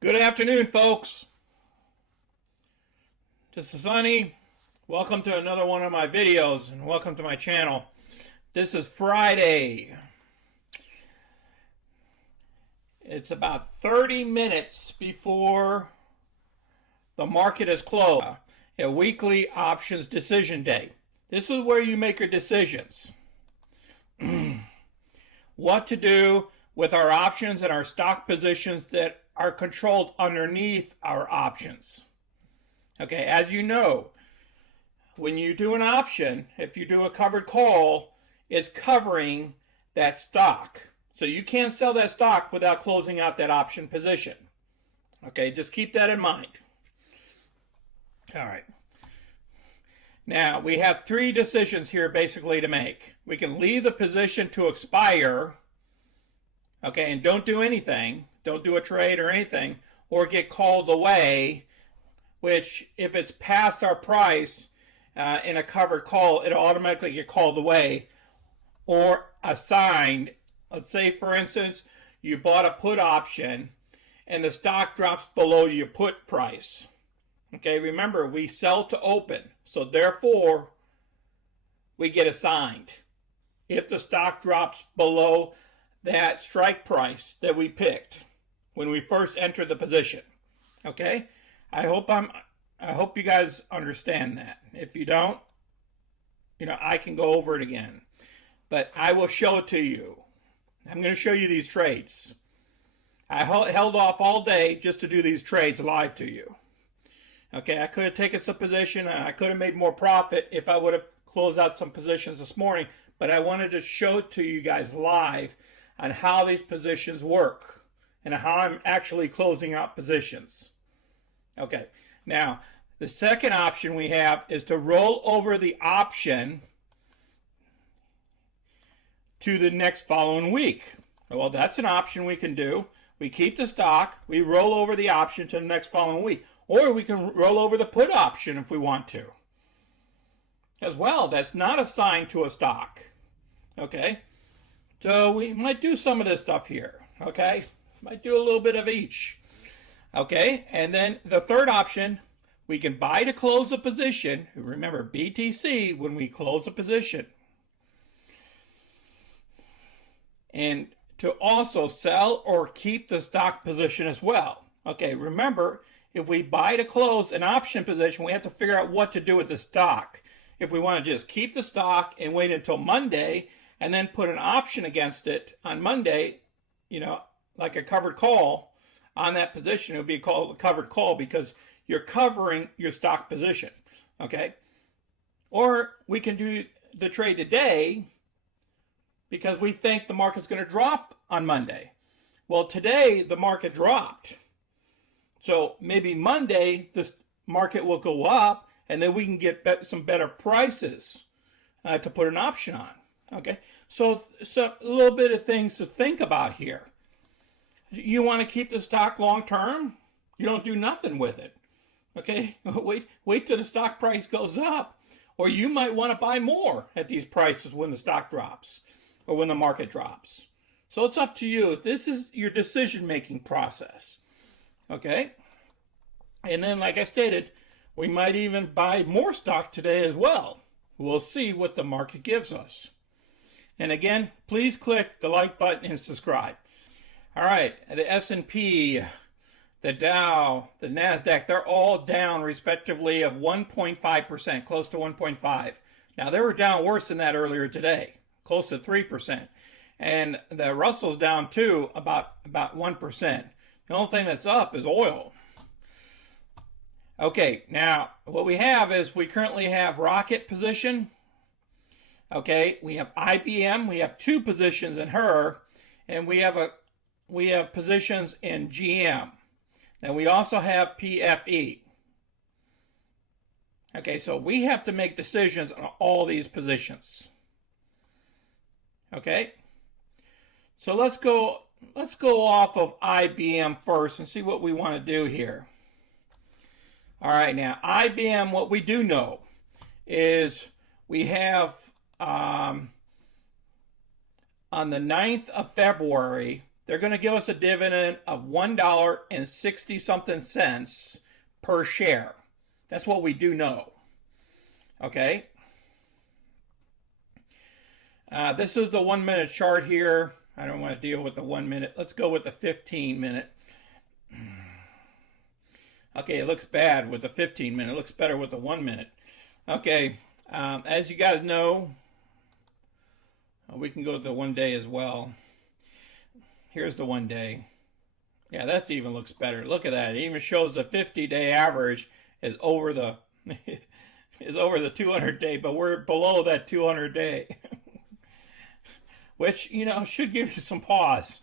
Good afternoon, folks. This is Sonny. Welcome to another one of my videos and welcome to my channel. This is Friday. It's about 30 minutes before the market is closed. A weekly options decision day. This is where you make your decisions. What to do with our options and our stock positions that are controlled underneath our options. Okay, as you know, when you do an option, if you do a covered call, it's covering that stock. So you can't sell that stock without closing out that option position. Okay, just keep that in mind. All right. Now, we have three decisions here basically to make. We can leave the position to expire, okay, and don't do anything. Don't do a trade or anything, or get called away, which if it's past our price in a covered call, it automatically get called away or assigned. Let's say, for instance, you bought a put option and the stock drops below your put price. Okay, remember, we sell to open, so therefore we get assigned if the stock drops below that strike price that we picked when we first entered the position. Okay, I hope you guys understand that. If you don't, I can go over it again, but I will show it to you. I'm going to show you these trades. I held off all day just to do these trades live to you. Okay, I could have taken some position and I could have made more profit if I would have closed out some positions this morning, but I wanted to show it to you guys live on how these positions work and how I'm actually closing out positions. Okay, now the second option we have is to roll over the option to the next following week. Well, that's an option we can do. We keep the stock, we roll over the option to the next following week. Or we can roll over the put option if we want to. As well, that's not assigned to a stock. Okay? So we might do some of this stuff here. Okay? Might do a little bit of each. Okay? And then the third option, we can buy to close a position. Remember, BTC, when we close a position. And to also sell or keep the stock position as well. Okay, remember, if we buy to close an option position, we have to figure out what to do with the stock. If we want to just keep the stock and wait until Monday and then put an option against it on Monday, like a covered call on that position, it would be called a covered call because you're covering your stock position, okay? Or we can do the trade today because we think the market's going to drop on Monday. Well, today the market dropped. So maybe Monday this market will go up and then we can get some better prices to put an option on. Okay, so a little bit of things to think about here. You want to keep the stock long term? You don't do nothing with it. Okay, wait till the stock price goes up, or you might want to buy more at these prices when the stock drops or when the market drops. So it's up to you. This is your decision-making process. Okay, and then like I stated, we might even buy more stock today as well. We'll see what the market gives us. And again, please click the like button and subscribe. All right, the S&P, the Dow, the NASDAQ, they're all down respectively of 1.5%, close to 1.5. Now, they were down worse than that earlier today, close to 3%. And the Russell's down too, about 1%. The only thing that's up is oil. Okay, now what we have is we currently have Rocket position. Okay, we have IBM. We have two positions in her, and we have positions in GM. And we also have PFE. Okay, so we have to make decisions on all these positions. Okay, so let's go off of IBM first and see what we want to do here. All right, now IBM, what we do know is we have on the 9th of February, they're going to give us a dividend of $1.60 something cents per share. That's what we do know. Okay. This is the 1 minute chart here. I don't want to deal with the 1 minute. Let's go with the 15 minute. Okay, it looks bad with the 15 minute. It looks better with the 1 minute. Okay, as you guys know, we can go to the 1 day as well. Here's the 1 day. Yeah, that even looks better. Look at that. It even shows the 50-day average is over the is over the 200-day, but we're below that 200-day. Which, you know, should give you some pause.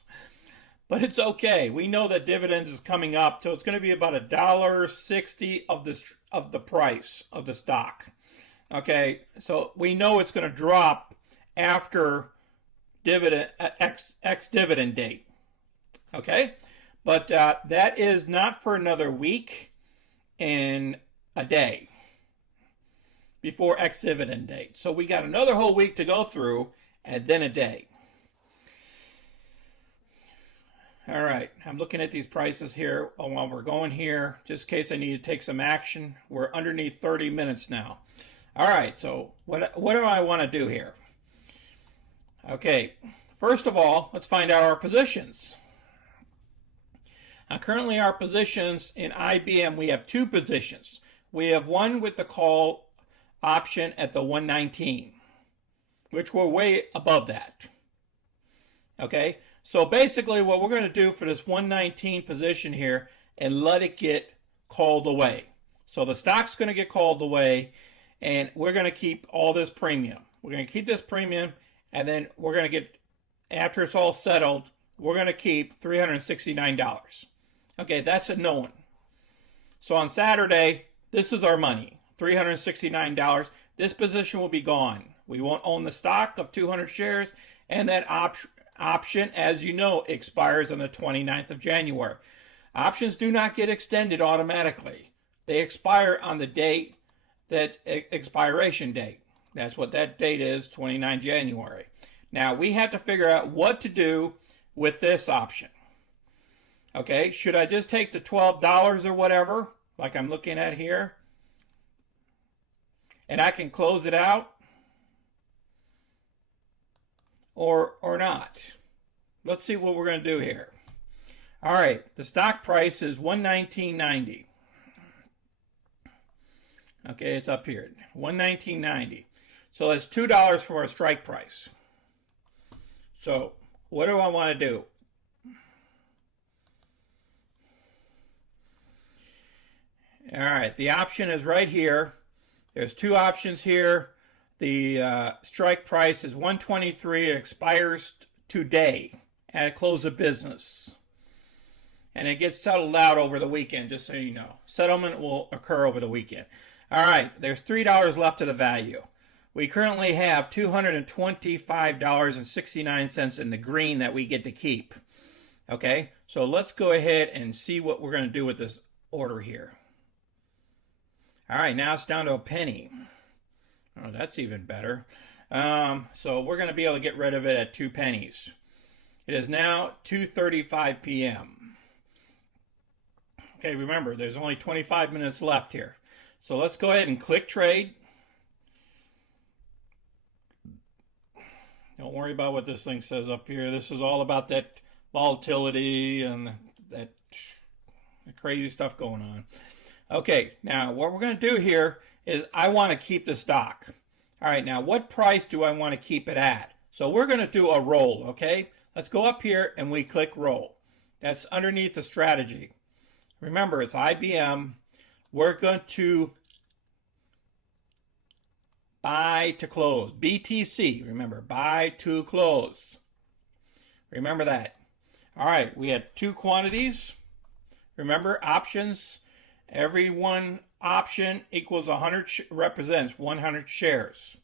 But it's okay. We know that dividends is coming up, so it's going to be about $1.60 of the price of the stock. Okay, so we know it's going to drop after dividend ex-dividend date. Okay, but that is not for another week and a day before ex-dividend date. So we got another whole week to go through, and then a day. All right, I'm looking at these prices here while we're going here, just in case I need to take some action. We're underneath 30 minutes now. All right, so what do I want to do here? Okay, first of all, let's find out our positions. Now, currently our positions in IBM, we have two positions. We have one with the call option at the 119, which we're way above that. Okay, so basically what we're going to do for this 119 position here and let it get called away. So the stock's going to get called away, and we're going to keep all this premium. We're going to keep this premium, and then we're going to get, after it's all settled, we're going to keep $369. Okay, that's a known. So on Saturday, this is our money, $369. This position will be gone. We won't own the stock of 200 shares, and that option, as you know, expires on the 29th of January. Options do not get extended automatically. They expire on the date, that expiration date. That's what that date is, 29 January. Now, we have to figure out what to do with this option. Okay, should I just take the $12 or whatever, like I'm looking at here, and I can close it out? Or not. Let's see what we're going to do here. All right, the stock price is $119.90. Okay, it's up here, $119.90. So that's $2 for our strike price. So what do I want to do? All right, the option is right here. There's two options here. The strike price is $123. It expires today at close of business. And it gets settled out over the weekend, just so you know. Settlement will occur over the weekend. All right, there's $3 left of the value. We currently have $225.69 in the green that we get to keep. Okay, so let's go ahead and see what we're going to do with this order here. All right, now it's down to a penny. Oh, that's even better. So we're going to be able to get rid of it at 2 pennies. It is now 2:35 p.m. Okay, remember, there's only 25 minutes left here. So let's go ahead and click trade. Don't worry about what this thing says up here. This is all about that volatility and that crazy stuff going on. Okay, now what we're going to do here is I want to keep the stock. All right, now what price do I want to keep it at? So we're going to do a roll, okay? Let's go up here and we click roll. That's underneath the strategy. Remember, it's IBM. We're going to buy to close. BTC, remember, buy to close. Remember that. All right, we had 2 quantities. Remember, options. Every one option equals 100, represents 100 shares.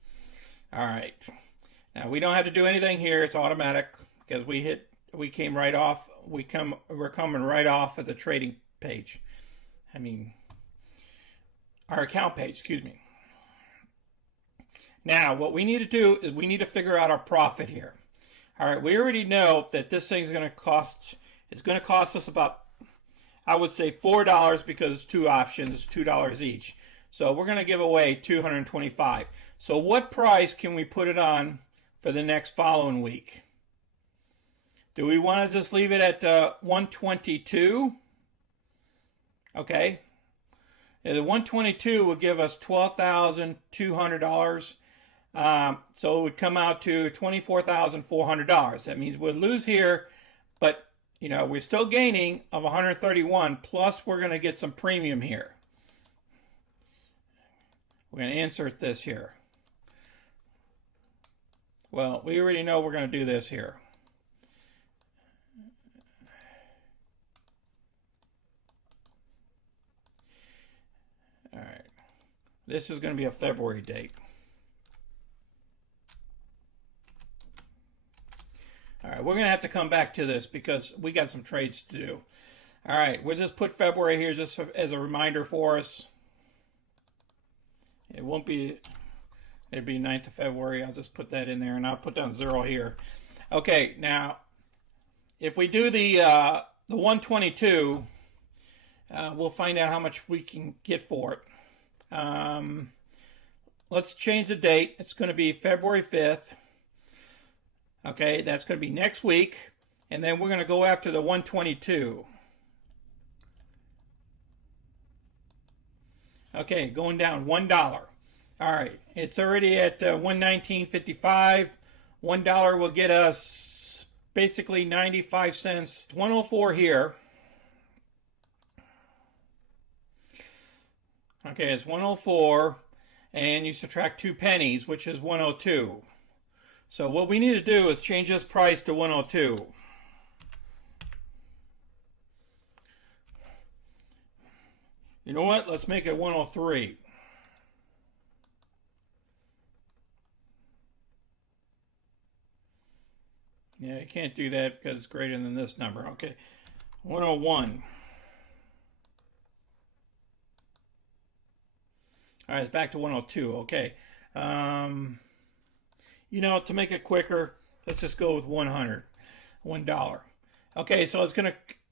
All right. Now we don't have to do anything here. It's automatic because we're coming right off of the trading page. I mean, our account page, excuse me. Now, what we need to do is we need to figure out our profit here. All right, we already know that this thing's going to cost, it's going to cost us about, I would say $4 because it's two options, $2 each. So we're going to give away $225. So what price can we put it on for the next following week? Do we want to just leave it at 122? Okay. The 122 would give us $12,200. So it would come out to $24,400. That means we'll lose here, but you know, we're still gaining of 131, plus we're going to get some premium here. We're going to insert this here. Well, we already know we're going to do this here. All right. This is going to be a February date. All right, we're going to have to come back to this because we got some trades to do. All right, we'll just put February here just as a reminder for us. It won't be, it'd be 9th of February. I'll just put that in there, and I'll put down 0 here. Okay, now, if we do the 122, we'll find out how much we can get for it. Let's change the date. It's going to be February 5th. Okay, that's going to be next week. And then we're going to go after the 122. Okay, going down $1. All right, it's already at 119.55. $1 will get us basically 95 cents. 104 here. Okay, it's 104. And you subtract 2 pennies, which is 102. So what we need to do is change this price to 102. You know what? Let's make it 103. Yeah, you can't do that because it's greater than this number. Okay, 101. All right, it's back to 102. Okay. You know, to make it quicker, let's just go with $100. Okay, so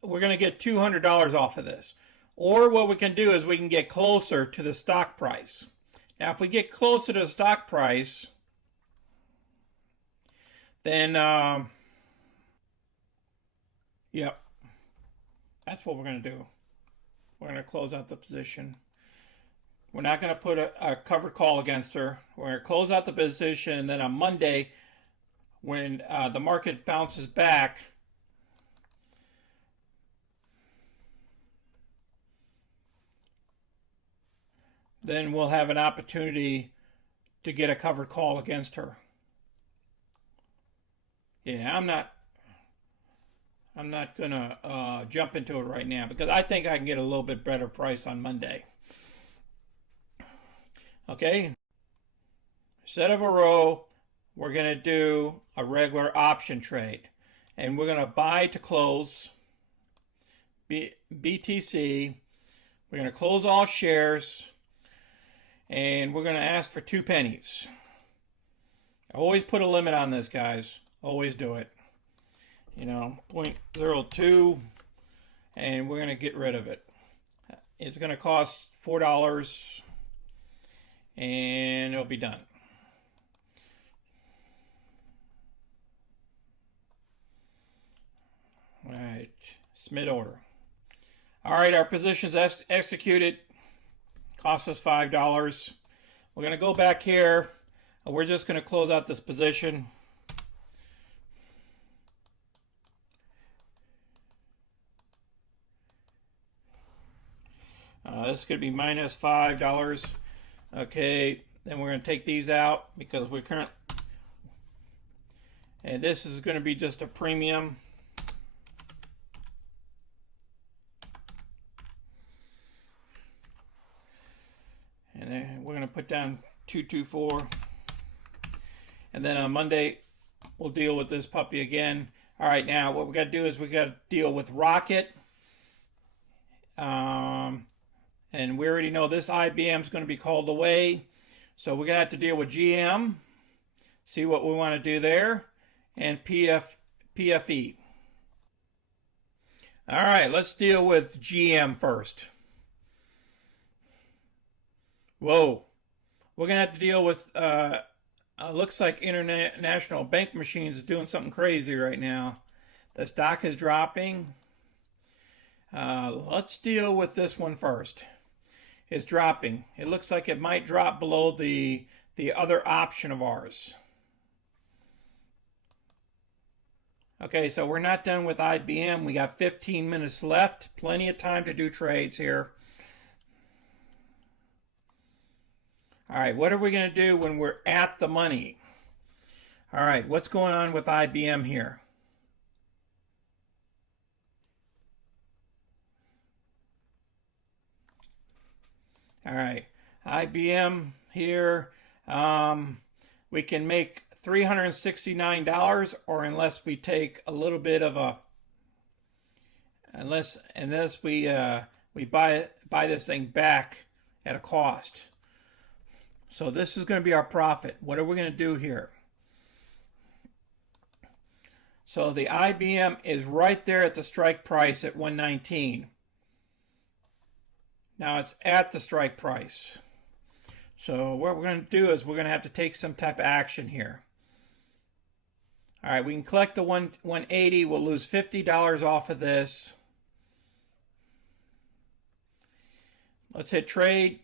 we're gonna get $200 off of this. Or what we can do is we can get closer to the stock price. Now, if we get closer to the stock price, then yep, that's what we're gonna do. We're gonna close out the position. We're not going to put a covered call against her. We're going to close out the position, and then on Monday, when the market bounces back, then we'll have an opportunity to get a covered call against her. Yeah, I'm not going to jump into it right now because I think I can get a little bit better price on Monday. Okay, instead of a row, we're going to do a regular option trade. And we're going to buy to close BTC. We're going to close all shares. And we're going to ask for 2 pennies. Always put a limit on this, guys. Always do it. You know, 0.02. And we're going to get rid of it. It's going to cost $4. And it'll be done. All right, submit order. All right, our position's executed. Cost us $5. We're going to go back here. We're just going to close out this position. This is going to be minus $5. Okay, then we're going to take these out because we're current, and this is going to be just a premium. And then we're going to put down 224. And then on Monday, we'll deal with this puppy again. All right, now what we got to do is we got to deal with Rocket. And we already know this IBM is going to be called away. So we're going to have to deal with GM. See what we want to do there. and PFE. All right, let's deal with GM first. Whoa, we're going to have to deal with, looks like International Bank Machines is doing something crazy right now. The stock is dropping. Let's deal with this one first. It's dropping. It looks like it might drop below the other option of ours. Okay, so we're not done with IBM. We got 15 minutes left. Plenty of time to do trades here. All right, what are we going to do when we're at the money? All right, what's going on with IBM here? All right, IBM here, we can make $369, or unless we take a little bit of a, unless we buy this thing back at a cost. So this is going to be our profit. What are we going to do here? So the IBM is right there at the strike price at 119. Now it's at the strike price. So what we're going to do is we're going to have to take some type of action here. All right, we can collect the 180. We'll lose $50 off of this. Let's hit trade.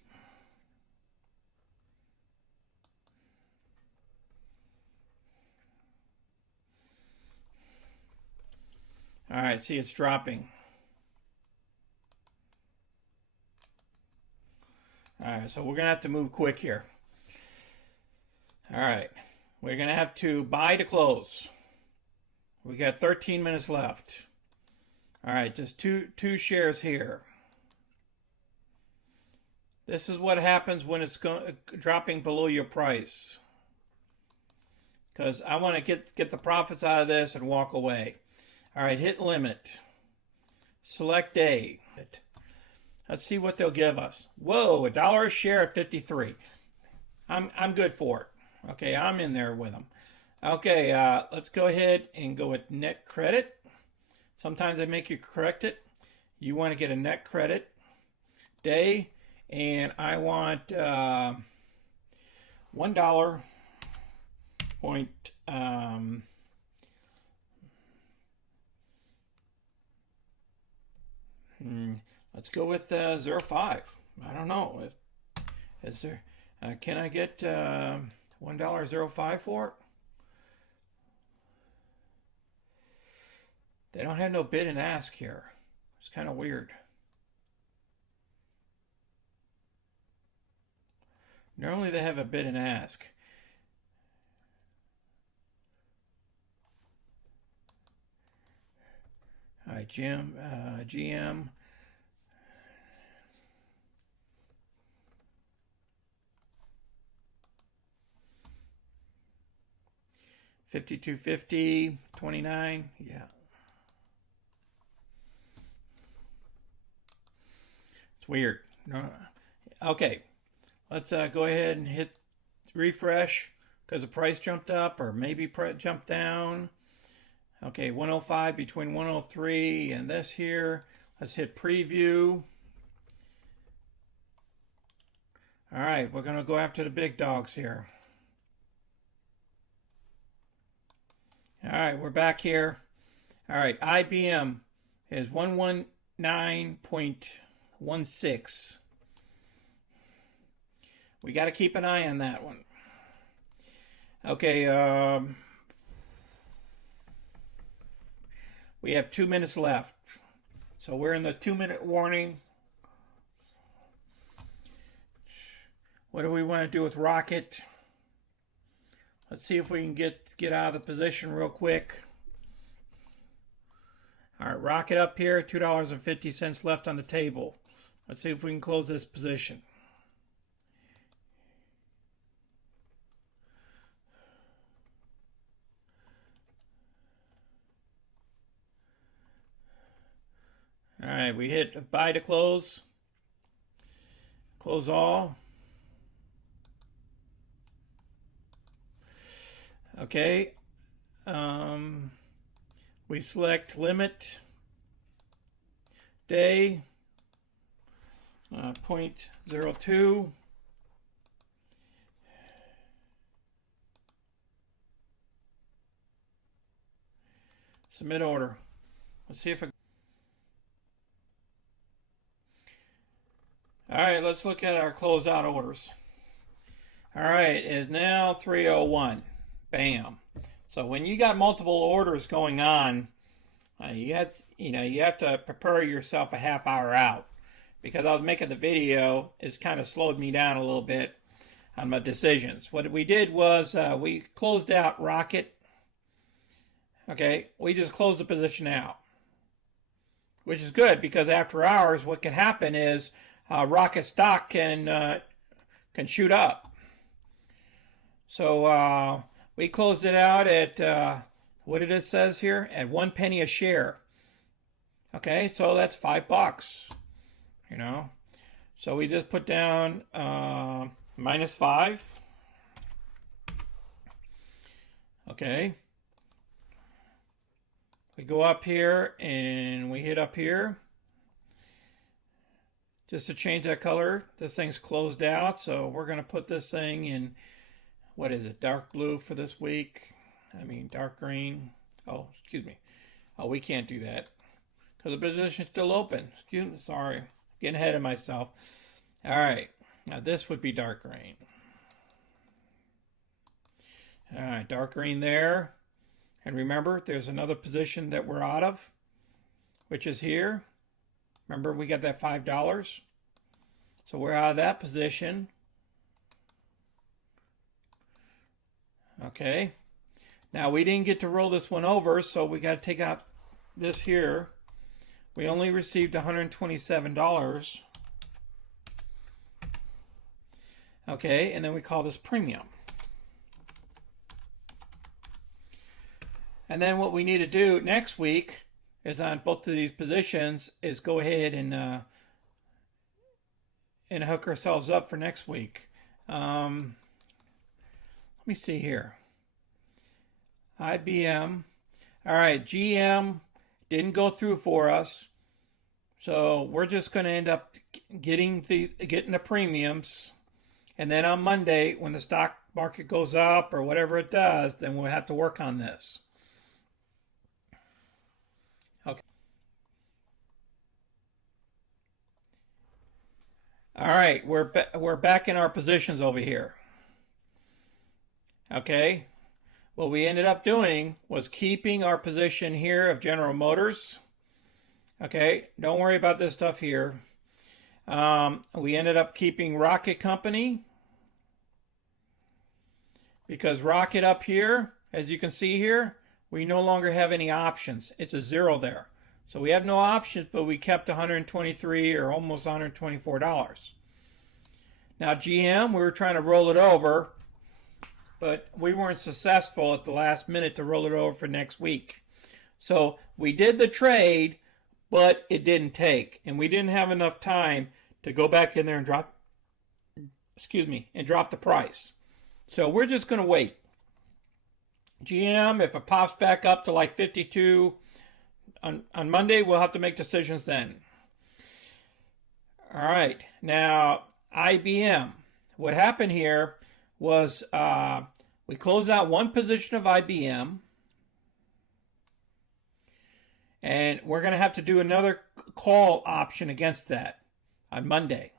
All right, see, it's dropping. All right, so we're going to have to move quick here. All right, we're going to have to buy to close. We got 13 minutes left. All right, just two shares here. This is what happens when it's dropping below your price. Because I want to get the profits out of this and walk away. All right, hit limit. Select A. Let's see what they'll give us. Whoa, $1 a share at 53. I'm good for it. Okay, I'm in there with them. Okay, let's go ahead and go with net credit. Sometimes they make you correct it. You want to get a net credit day, and I want $1 point. Let's go with 0.5. I don't know if is there. Can I get $1.05 for it? They don't have no bid and ask here. It's kind of weird. Normally they have a bid and ask. All right, GM. $52.50, 29, yeah. It's weird. No. Okay, let's go ahead and hit refresh because the price jumped up or maybe jumped down. Okay, 105 between 103 and this here. Let's hit preview. All right, we're going to go after the big dogs here. All right, we're back here. All right, IBM is 119.16. We got to keep an eye on that one. Okay, we have 2 minutes left. So we're in the 2-minute warning. What do we want to do with Rocket? Let's see if we can get out of the position real quick. All right, Rocket up here, $2.50 left on the table. Let's see if we can close this position. All right, we hit buy to close. Close all. Okay. we select limit day 0.02. Submit order. Let's see if it... All right, let's look at our closed out orders. All right, it is now 3:01. Bam. So when you got multiple orders going on, you have to prepare yourself a half hour out, because I was making the video. It's kind of slowed me down a little bit on my decisions. What we did was we closed out Rocket. Okay, we just closed the position out, which is good, because after hours, what can happen is Rocket stock can shoot up. So we closed it out at what did it says here? At 1 penny a share. Okay, so that's $5. You know, so we just put down -5. Okay. We go up here and we hit up here. Just to change that color, this thing's closed out, so we're going to put this thing in, what is it, dark blue for this week. I mean, dark green. Oh, excuse me. Oh, we can't do that because the position's still open. Excuse me, sorry. Getting ahead of myself. All right. Now this would be dark green. All right, dark green there. And remember, there's another position that we're out of, which is here. Remember, we got that $5. So we're out of that position. Okay. Now, we didn't get to roll this one over, so we got to take out this here. We only received $127. Okay, and then we call this premium. And then what we need to do next week is on both of these positions is go ahead and hook ourselves up for next week. Let me see here. IBM. All right, GM didn't go through for us, so we're just going to end up getting the premiums, and then on Monday when the stock market goes up or whatever it does, then we'll have to work on this. Okay. All right, we're back in our positions over here. Okay. What we ended up doing was keeping our position here of General Motors. Okay, don't worry about this stuff here. We ended up keeping Rocket Company, because Rocket up here, as you can see here, we no longer have any options. It's a 0 there. So we have no options, but we kept $123 or almost $124. Now GM, we were trying to roll it over, but we weren't successful at the last minute to roll it over for next week. So we did the trade, but it didn't take. And we didn't have enough time to go back in there and drop the price. So we're just going to wait. GM, if it pops back up to like 52 on Monday, we'll have to make decisions then. All right. Now, IBM. What happened here was we closed out one position of IBM, and we're going to have to do another call option against that on Monday.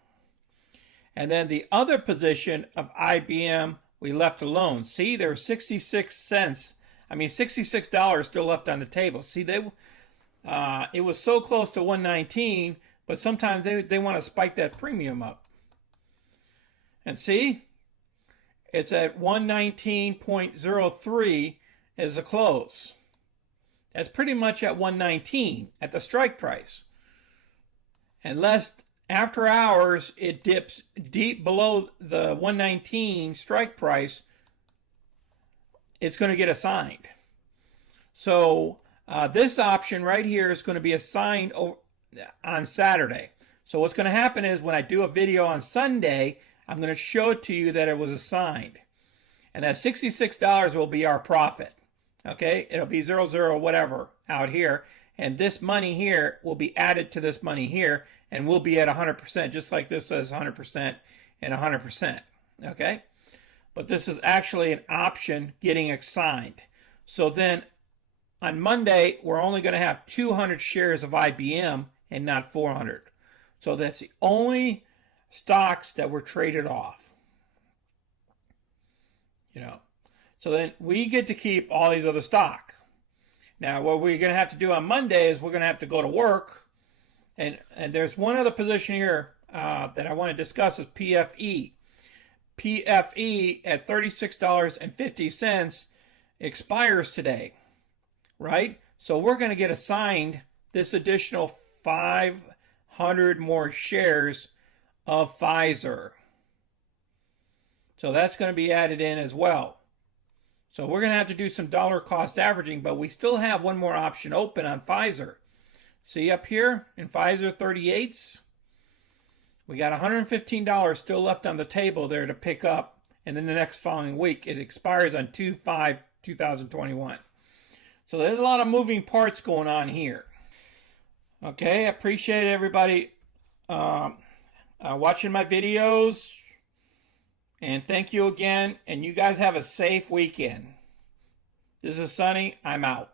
And then the other position of IBM we left alone. See, there were 66 cents. I mean, $66 still left on the table. See, it was so close to 119, but sometimes they want to spike that premium up. And see, it's at 119.03 as a close. That's pretty much at 119 at the strike price. Unless after hours it dips deep below the 119 strike price, it's going to get assigned. So this option right here is going to be assigned on Saturday. So what's going to happen is when I do a video on Sunday, I'm going to show it to you that it was assigned. And that $66 will be our profit. Okay, it'll be 0, 0, whatever out here. And this money here will be added to this money here, and we'll be at 100%, just like this says 100% and 100%. Okay, but this is actually an option getting assigned. So then on Monday, we're only going to have 200 shares of IBM and not 400. So that's the only stocks that were traded off. You know, so then we get to keep all these other stock. Now, what we're going to have to do on Monday is we're going to have to go to work. And there's one other position here that I want to discuss is PFE. PFE at $36.50 expires today, right? So we're going to get assigned this additional 500 more shares of Pfizer. So that's going to be added in as well. So we're going to have to do some dollar cost averaging, but we still have one more option open on Pfizer. See up here in Pfizer 38s? We got $115 still left on the table there to pick up. And then the next following week, it expires on 2/5/2021. So there's a lot of moving parts going on here. Okay, I appreciate everybody watching my videos. And thank you again. And you guys have a safe weekend. This is Sonny. I'm out.